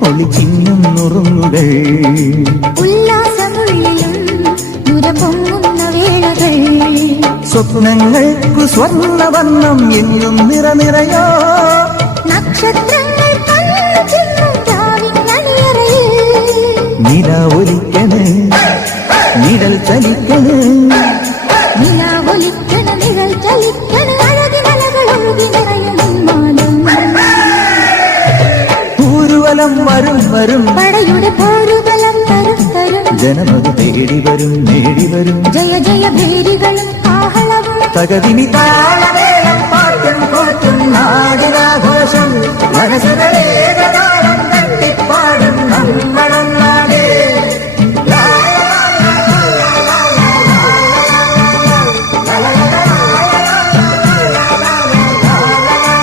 ഒളിച്ചിന്നും നുറുങ്ങുകൾ ഉല്ലാസമുള്ളിലും നുരപൊങ്ങുന്ന വേളകൾ സ്വപ്നങ്ങൾക്കു സ്വർണ്ണവർണ്ണം എങ്ങും നിറനിറയോ നക്ഷത്രങ്ങൾ നില ഒലിക്കണ് നിഴൽ ചലിക്കണ് നിഴൽ ചലിക്കണ് അഴകിനലകളൊഴുകി നിറയും പൂരുവലം വരും വരും പടയുടെ പോരുബലം തരും തരും ജനമത് തേടി വരും നേടി വരും ജയ ജയ ഭേരികളും ആഹളവും തകതിനി താളമേളം പാട്ടും കൂട്ടും നാടിനാഘോഷം മനസ്സുകളെ